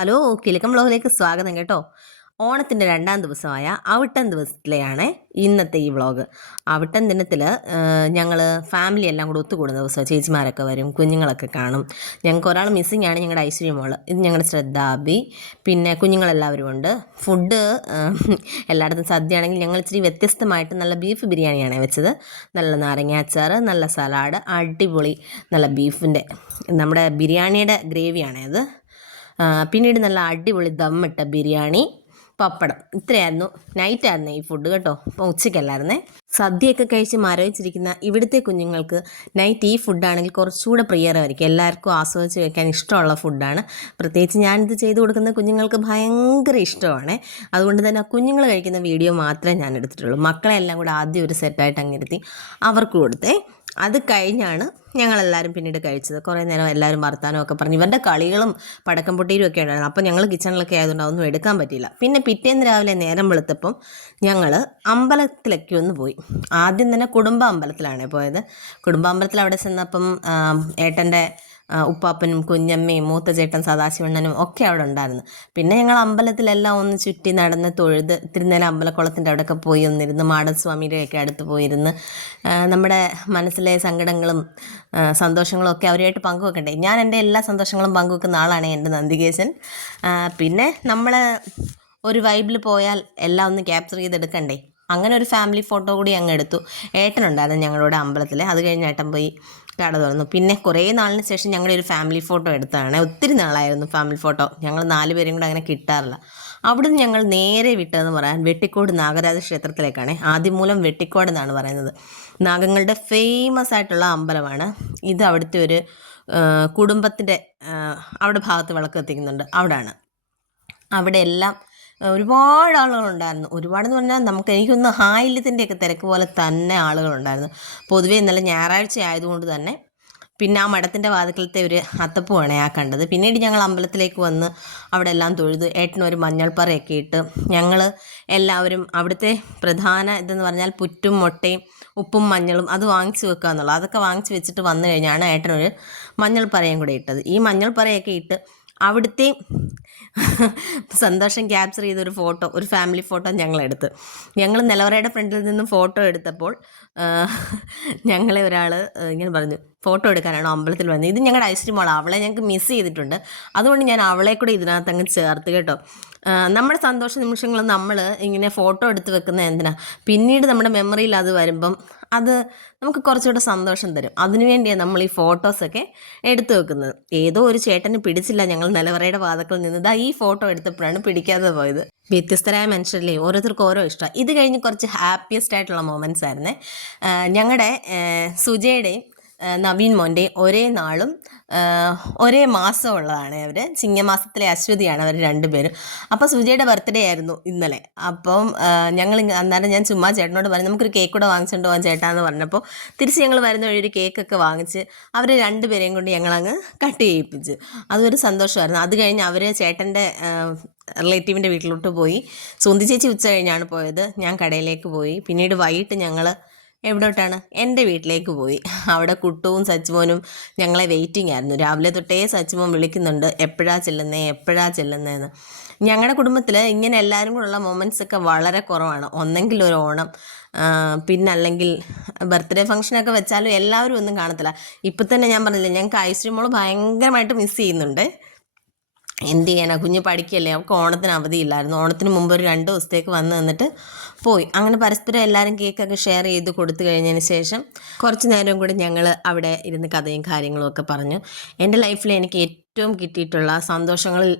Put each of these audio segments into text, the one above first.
Hello Kilukkam വ്ളോഗിലേക്ക് സ്വാഗതം കേട്ടോ. ഓണത്തിൻ്റെ 2ാം ദിവസമായ അവിട്ടം ദിവസത്തിലെയാണ് ഇന്നത്തെ ഈ വ്ളോഗ്. അവിട്ടം ദിനത്തിൽ ഞങ്ങൾ ഫാമിലി എല്ലാം കൂടെ ഒത്തുകൂടുന്ന ദിവസം. ചേച്ചിമാരൊക്കെ വരും, കുഞ്ഞുങ്ങളൊക്കെ കാണും. ഞങ്ങൾക്ക് ഒരാൾ മിസ്സിംഗ് ആണ്, ഞങ്ങളുടെ ഐശ്വര്യ മോള്. ഇത് ഞങ്ങളുടെ ശ്രദ്ധാബി, പിന്നെ കുഞ്ഞുങ്ങളെല്ലാവരും ഉണ്ട്. ഫുഡ് എല്ലായിടത്തും സദ്യ ആണെങ്കിൽ ഞങ്ങൾ ഇച്ചിരി വ്യത്യസ്തമായിട്ട് നല്ല ബീഫ് ബിരിയാണിയാണ് വെച്ചത്. നല്ല നാരങ്ങാച്ചാറ്, നല്ല സലാഡ്, അടിപൊളി നല്ല ബീഫിൻ്റെ നമ്മുടെ ബിരിയാണിയുടെ ഗ്രേവിയാണ് അത്. പിന്നീട് നല്ല അടിപൊളി ദമ്മിട്ട ബിരിയാണി, പപ്പടം. ഇത്രയായിരുന്നു നൈറ്റായിരുന്നു ഈ ഫുഡ് കേട്ടോ. അപ്പോൾ ഉച്ചയ്ക്കല്ലായിരുന്നേ. സദ്യയൊക്കെ കഴിച്ച് മരവിച്ചിരിക്കുന്ന ഇവിടുത്തെ കുഞ്ഞുങ്ങൾക്ക് നൈറ്റ് ഈ ഫുഡാണെങ്കിൽ കുറച്ചുകൂടെ പ്രിയമായിരിക്കും. എല്ലാവർക്കും ആസ്വദിച്ച് കഴിക്കാൻ ഇഷ്ടമുള്ള ഫുഡാണ്. പ്രത്യേകിച്ച് ഞാനിത് ചെയ്ത് കൊടുക്കുന്ന കുഞ്ഞുങ്ങൾക്ക് ഭയങ്കര ഇഷ്ടമാണ്. അതുകൊണ്ട് തന്നെ കുഞ്ഞുങ്ങൾ കഴിക്കുന്ന വീഡിയോ മാത്രമേ ഞാൻ എടുത്തിട്ടുള്ളൂ. മക്കളെ എല്ലാം കൂടെ ആദ്യം ഒരു സെറ്റായിട്ട് അങ്ങിരുത്തി അവർക്ക് കൊടുത്തേ. അത് കഴിഞ്ഞാണ് ഞങ്ങളെല്ലാവരും പിന്നീട് കഴിച്ചത്. കുറേ നേരം എല്ലാവരും വർത്താനമൊക്കെ പറഞ്ഞ് ഇവരുടെ കളികളും പടക്കം പൊട്ടിയിലും ഒക്കെ ഉണ്ടായിരുന്നു. അപ്പോൾ ഞങ്ങൾ കിച്ചണിലൊക്കെ ആയതുകൊണ്ട് അതൊന്നും എടുക്കാൻ പറ്റിയില്ല. പിന്നെ പിറ്റേന്ന് രാവിലെ നേരം വെളുത്തപ്പം ഞങ്ങൾ അമ്പലത്തിലേക്ക് ഒന്ന് പോയി. ആദ്യം തന്നെ കുടുംബ അമ്പലത്തിലാണ് പോയത്. കുടുംബാമ്പലത്തിൽ അവിടെ ചെന്നപ്പം ഏട്ടൻ്റെ ഉപ്പാപ്പനും കുഞ്ഞമ്മയും മൂത്ത ചേട്ടൻ സദാശിവണ്ണനും ഒക്കെ അവിടെ ഉണ്ടായിരുന്നു. പിന്നെ ഞങ്ങൾ അമ്പലത്തിലെല്ലാം ഒന്ന് ചുറ്റി നടന്ന് തൊഴുത് ഇത്തിരി നേരം അമ്പലക്കുളത്തിൻ്റെ അവിടെയൊക്കെ പോയി ഒന്നിരുന്ന് മാടസ്വാമിയുടെയൊക്കെ അടുത്ത് പോയിരുന്ന് നമ്മുടെ മനസ്സിലെ സങ്കടങ്ങളും സന്തോഷങ്ങളും ഒക്കെ അവരുമായിട്ട് പങ്കുവെക്കണ്ടേ. ഞാൻ എൻ്റെ എല്ലാ സന്തോഷങ്ങളും പങ്കുവെക്കുന്ന ആളാണ് എൻ്റെ നന്ദികേശൻ. പിന്നെ നമ്മൾ ഒരു വൈബിൽ പോയാൽ എല്ലാം ഒന്ന് ക്യാപ്ചർ ചെയ്തെടുക്കണ്ടേ. അങ്ങനെ ഒരു ഫാമിലി ഫോട്ടോ കൂടി അങ്ങ് എടുത്തു. ഏട്ടനുണ്ടായിരുന്നു ഞങ്ങളുടെ അമ്പലത്തിൽ. അത് കഴിഞ്ഞ് ഏട്ടൻ പോയി കട തുറന്നു. പിന്നെ കുറേ നാളിന് ശേഷം ഞങ്ങളുടെ ഒരു ഫാമിലി ഫോട്ടോ എടുത്തതാണ്. ഒത്തിരി നാളായിരുന്നു ഫാമിലി ഫോട്ടോ. ഞങ്ങൾ 4 പേരും കൂടെ അങ്ങനെ കിട്ടാറില്ല. അവിടുന്ന് ഞങ്ങൾ നേരെ വിട്ടതെന്ന് പറയാൻ വെട്ടിക്കോട് നാഗരാജ ക്ഷേത്രത്തിലേക്കാണ്. ആദിമൂലം വെട്ടിക്കോട് എന്നാണ് പറയുന്നത്. നാഗങ്ങളുടെ ഫേമസ് ആയിട്ടുള്ള അമ്പലമാണ് ഇത്. അവിടുത്തെ ഒരു കുടുംബത്തിൻ്റെ അവിടെ ഭാഗത്ത് വിളക്ക് കത്തിക്കുന്നുണ്ട്. അവിടെ എല്ലാം ഒരുപാട് ആളുകളുണ്ടായിരുന്നു. ഒരുപാടെന്ന് പറഞ്ഞാൽ എനിക്കൊന്ന് ആയില്യത്തിൻ്റെയൊക്കെ തിരക്ക് പോലെ തന്നെ ആളുകളുണ്ടായിരുന്നു. പൊതുവേ ഇന്നലെ ഞായറാഴ്ച ആയതുകൊണ്ട് തന്നെ. പിന്നെ ആ മഠത്തിൻ്റെ വാതിക്കലത്തെ ഒരു അത്തപ്പൂവാണ് ഞാൻ കണ്ടത്. പിന്നീട് ഞങ്ങൾ അമ്പലത്തിലേക്ക് വന്ന് അവിടെ എല്ലാം തൊഴുത് ഏട്ടനൊരു മഞ്ഞൾപ്പറയൊക്കെ ഇട്ട് ഞങ്ങൾ എല്ലാവരും അവിടുത്തെ പ്രധാന ഇതെന്ന് പറഞ്ഞാൽ പുറ്റും മുട്ടയും ഉപ്പും മഞ്ഞളും അത് വാങ്ങിച്ച് വെക്കുക എന്നുള്ളത്. അതൊക്കെ വാങ്ങിച്ച് വെച്ചിട്ട് വന്നു കഴിഞ്ഞാണ് ഏട്ടനൊരു മഞ്ഞൾപ്പറയും കൂടെ ഇട്ടത്. ഈ മഞ്ഞൾപ്പറയൊക്കെ ഇട്ട് അവിടുത്തെ സന്തോഷം ക്യാപ്ചർ ചെയ്തൊരു ഫോട്ടോ, ഒരു ഫാമിലി ഫോട്ടോ ഞങ്ങളെടുത്ത്. ഞങ്ങൾ നിലവറയുടെ ഫ്രണ്ടിൽ നിന്നും ഫോട്ടോ എടുത്തപ്പോൾ ഞങ്ങളെ ഒരാൾ ഇങ്ങനെ പറഞ്ഞു, ഫോട്ടോ എടുക്കാനാണോ അമ്പലത്തിൽ വന്നത്. ഇത് ഞങ്ങളുടെ ഐശ്വര്യ മോൾ, അവളെ ഞങ്ങൾക്ക് മിസ് ചെയ്തിട്ടുണ്ട്. അതുകൊണ്ട് ഞാൻ അവളെ കൂടെ ഇതിനകത്ത് അങ്ങ് ചേർത്ത് കേട്ടോ. നമ്മുടെ സന്തോഷ നിമിഷങ്ങൾ നമ്മൾ ഇങ്ങനെ ഫോട്ടോ എടുത്ത് വെക്കുന്നത് എന്തിനാ, പിന്നീട് നമ്മുടെ മെമ്മറിയിൽ അത് വരുമ്പം അത് നമുക്ക് കുറച്ചുകൂടെ സന്തോഷം തരും. അതിനുവേണ്ടിയാണ് നമ്മൾ ഈ ഫോട്ടോസൊക്കെ എടുത്തു വെക്കുന്നത്. ഏതോ ഒരു ചേട്ടന് പിടിച്ചില്ല ഞങ്ങൾ നിലവറയുടെ വാതിക്കൽ നിന്ന് ഈ ഫോട്ടോ എടുത്തപ്പോഴാണ് പിടിക്കാതെ പോയത്. വ്യത്യസ്തരായ മനുഷ്യരില്ലേ, ഓരോരുത്തർക്കും ഓരോ ഇഷ്ടം. ഇത് കഴിഞ്ഞ് കുറച്ച് ഹാപ്പിയസ്റ്റ് ആയിട്ടുള്ള മൊമെൻറ്റ്സ് ആയിരുന്നേ. ഞങ്ങളുടെ സുജയുടെയും നവീൻ മോൻ്റെ ഒരേ നാളും ഒരേ മാസം ഉള്ളതാണ്. അവർ ചിങ്ങമാസത്തിലെ അശ്വതിയാണ് അവർ 2 പേരും. അപ്പോൾ സുജയുടെ ബർത്ത്ഡേ ആയിരുന്നു ഇന്നലെ. അപ്പം അന്നേരം ഞാൻ ചുമ്മാ ചേട്ടനോട് പറഞ്ഞു നമുക്കൊരു കേക്ക് കൂടെ വാങ്ങിച്ചുകൊണ്ട് പോകാൻ ചേട്ടാന്ന് പറഞ്ഞപ്പോൾ തിരിച്ച് ഞങ്ങൾ വരുന്ന വഴി ഒരു കേക്കൊക്കെ വാങ്ങിച്ച് അവർ 2 പേരെയും കൊണ്ട് ഞങ്ങളങ്ങ് കട്ട് ചെയ്യിപ്പിച്ച്. അതൊരു സന്തോഷമായിരുന്നു. അത് കഴിഞ്ഞ് അവർ ചേട്ടൻ്റെ റിലേറ്റീവിൻ്റെ വീട്ടിലോട്ട് പോയി. സുന്ദി ചേച്ചി ഉച്ച കഴിഞ്ഞാണ് പോയത്. ഞാൻ കടയിലേക്ക് പോയി. പിന്നീട് വൈകിട്ട് ഞങ്ങൾ എവിടോട്ടാണ്, എൻ്റെ വീട്ടിലേക്ക് പോയി. അവിടെ കുട്ടുവും സച്ചുമോനും ഞങ്ങളെ വെയിറ്റിംഗ് ആയിരുന്നു. രാവിലെ തൊട്ടേ സച്ചുമോൻ വിളിക്കുന്നുണ്ട് എപ്പോഴാണ് ചെല്ലുന്നതെന്ന്. ഞങ്ങളുടെ കുടുംബത്തിൽ ഇങ്ങനെ എല്ലാവരും കൂടെയുള്ള മൊമെൻറ്റ്സ് ഒക്കെ വളരെ കുറവാണ്. ഒന്നെങ്കിൽ ഒരു ഓണം, പിന്നല്ലെങ്കിൽ ബർത്ത്ഡേ ഫംഗ്ഷനൊക്കെ വെച്ചാലും എല്ലാവരും ഒന്നും കാണത്തില്ല. ഇപ്പം തന്നെ ഞാൻ പറഞ്ഞില്ലേ, ഞങ്ങൾക്ക് ഐശ്വര്യ മോള് ഭയങ്കരമായിട്ട് മിസ് ചെയ്യുന്നുണ്ട്. എന്ത് ചെയ്യാനാ, കുഞ്ഞ് പഠിക്കല്ലേ. അവൾക്ക് ഓണത്തിന് അവധിയില്ലായിരുന്നു. ഓണത്തിന് മുമ്പ് ഒരു 2 ദിവസത്തേക്ക് വന്ന് നിന്നിട്ട് പോയി. അങ്ങനെ പരസ്പരം എല്ലാവരും കേക്കൊക്കെ ഷെയർ ചെയ്ത് കൊടുത്തു കഴിഞ്ഞതിന് ശേഷം കുറച്ച് നേരം കൂടി ഞങ്ങൾ അവിടെ ഇരുന്ന് കഥയും കാര്യങ്ങളും ഒക്കെ പറഞ്ഞു. എൻ്റെ ലൈഫിൽ എനിക്ക് ഏറ്റവും കിട്ടിയിട്ടുള്ള സന്തോഷങ്ങളിൽ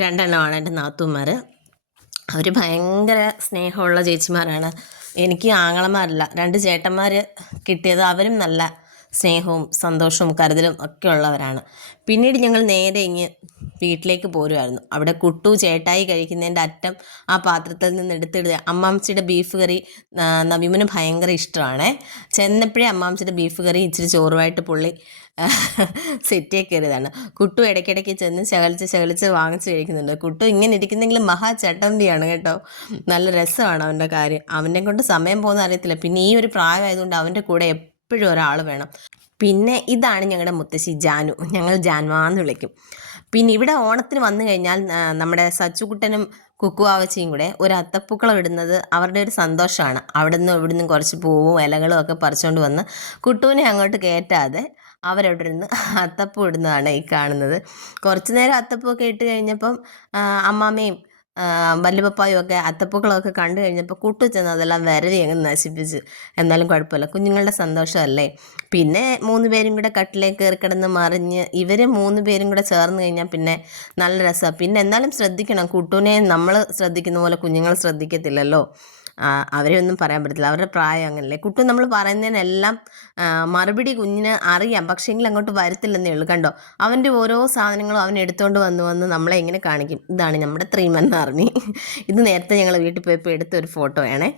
2 എണ്ണമാണ് എൻ്റെ നാത്തൂന്മാർ. അവർ ഭയങ്കര സ്നേഹമുള്ള ചേച്ചിമാരാണ്. എനിക്ക് ആങ്ങളമാരില്ല, 2 ചേട്ടന്മാർ കിട്ടിയത്. അവരും നല്ല സ്നേഹവും സന്തോഷവും കരുതലും ഒക്കെ ഉള്ളവരാണ്. പിന്നീട് ഞങ്ങൾ നേരെ വീട്ടിലേക്ക് പോരുമായിരുന്നു. അവിടെ കുട്ടു ചേട്ടായി കഴിക്കുന്നതിൻ്റെ അറ്റം ആ പാത്രത്തിൽ നിന്ന് എടുത്തിടുക. അമ്മാമ്മച്ചിയുടെ ബീഫ് കറി നവീമന് ഭയങ്കര ഇഷ്ടമാണ്. ചെന്നപ്പോഴേ അമ്മാമ്മച്ചിയുടെ ബീഫ് കറി ഇച്ചിരി ചോറുമായിട്ട് പുള്ളി സെറ്റേ കയറിയതാണ്. കുട്ടു ഇടയ്ക്കിടയ്ക്ക് ചെന്ന് ശകലിച്ച് വാങ്ങിച്ച് കഴിക്കുന്നുണ്ട്. കുട്ടു ഇങ്ങനെ ഇരിക്കുന്നെങ്കിലും മഹാ ചട്ടമ്പിയാണ് കേട്ടോ. നല്ല രസമാണ് അവൻ്റെ കാര്യം. അവനെ കൊണ്ട് സമയം പോകുന്ന അറിയത്തില്ല. പിന്നെ ഈ ഒരു പ്രായമായതുകൊണ്ട് അവൻ്റെ കൂടെ എപ്പോഴും ഒരാൾ വേണം. പിന്നെ ഇതാണ് ഞങ്ങളുടെ മുത്തശ്ശി ജാനു, ഞങ്ങൾ ജാൻവാന്ന് വിളിക്കും. പിന്നെ ഇവിടെ ഓണത്തിന് വന്നു കഴിഞ്ഞാൽ നമ്മുടെ സച്ചുകുട്ടനും കുക്കുവാവച്ചിയും കൂടെ ഒരു അത്തപ്പൂക്കളം ഇടുന്നത് അവരുടെ ഒരു സന്തോഷമാണ്. അവിടുന്ന് ഇവിടുന്ന് കുറച്ച് പൂവും ഇലകളും ഒക്കെ പറിച്ചുകൊണ്ട് വന്ന് കുട്ടുവിനെ അങ്ങോട്ട് കയറ്റാതെ അവരവിടെ ഇരുന്ന് അത്തപ്പൂ ഇടുന്നതാണ് ഈ കാണുന്നത്. കുറച്ച് നേരം അത്തപ്പൂവൊക്കെ ഇട്ട് കഴിഞ്ഞപ്പം അമ്മാമ്മയും വല്യപ്പപ്പായും ഒക്കെ അത്തപ്പൂക്കളമൊക്കെ കണ്ടു കഴിഞ്ഞപ്പോൾ കുട്ടു ചെന്ന് അതെല്ലാം വരവി അങ്ങ് നശിപ്പിച്ച്. എന്നാലും കുഴപ്പമില്ല, കുഞ്ഞുങ്ങളുടെ സന്തോഷമല്ലേ. പിന്നെ 3 പേരും കൂടെ കട്ടിലേക്ക് കയറി കിടന്ന് മറിഞ്ഞ് ഇവർ 3 പേരും കൂടെ ചേർന്ന് കഴിഞ്ഞാൽ പിന്നെ നല്ല രസമാണ്. പിന്നെ എന്നാലും ശ്രദ്ധിക്കണം, കുട്ടുവിനെ നമ്മൾ ശ്രദ്ധിക്കുന്ന പോലെ കുഞ്ഞുങ്ങൾ ശ്രദ്ധിക്കത്തില്ലല്ലോ. അവരെ ഒന്നും പറയാൻ പറ്റത്തില്ല, അവരുടെ പ്രായം അങ്ങനല്ലേ. കുട്ടു നമ്മൾ പറയുന്നതിനെല്ലാം മറുപടി കുഞ്ഞിന് അറിയാം, പക്ഷേങ്കിൽ അങ്ങോട്ട് വരത്തില്ലെന്നേ ഉള്ളൂ. കണ്ടോ, അവൻ്റെ ഓരോ സാധനങ്ങളും അവൻ എടുത്തുകൊണ്ട് വന്ന് നമ്മളെ എങ്ങനെ കാണിക്കും. ഇതാണ് നമ്മുടെ 3 മന്ത് ആർമി. ഇത് നേരത്തെ ഞങ്ങൾ വീട്ടിൽ പോയപ്പോൾ എടുത്തൊരു ഫോട്ടോയാണേ.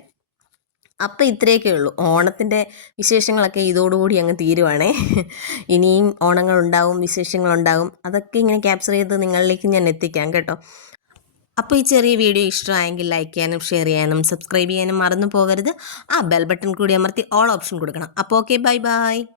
അപ്പം ഇത്രയൊക്കെ ഉള്ളൂ. ഓണത്തിൻ്റെ വിശേഷങ്ങളൊക്കെ ഇതോടുകൂടി അങ്ങ് തീരുവാണേ. ഇനിയും ഓണങ്ങളുണ്ടാവും, വിശേഷങ്ങളുണ്ടാവും. അതൊക്കെ ഇങ്ങനെ ക്യാപ്ചർ ചെയ്ത് നിങ്ങളിലേക്ക് ഞാൻ എത്തിക്കാം കേട്ടോ. അപ്പോൾ ഈ ചെറിയ വീഡിയോ ഇഷ്ടമായെങ്കിൽ ലൈക്ക് ചെയ്യാനും ഷെയർ ചെയ്യാനും സബ്സ്ക്രൈബ് ചെയ്യാനും മറന്നു പോകരുത്. ആ ബെൽ ബട്ടൺ കൂടി അമർത്തി ഓൾ ഓപ്ഷൻ കൊടുക്കണം. അപ്പോൾ ഓക്കെ, ബൈ ബൈ.